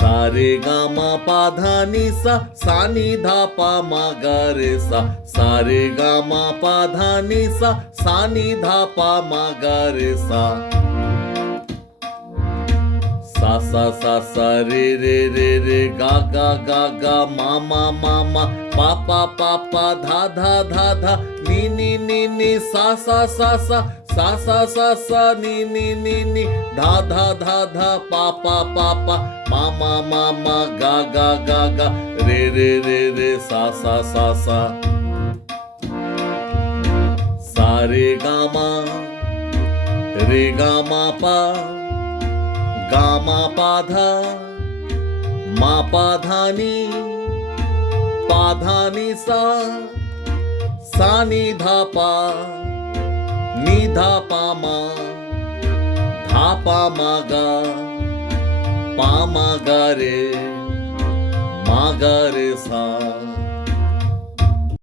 सा रे गा मा पा धा नि सा सा नि धा पा मा गा रे सा रे गा मा पा धा नि सा नि धा पा मा गा रे सा सा रे गा गा मा मा पा धा नी सा नी धा पा मा गा रे सा रे गा मा पा गा मा पा धा नि सा नि धा पा मा गा रे सा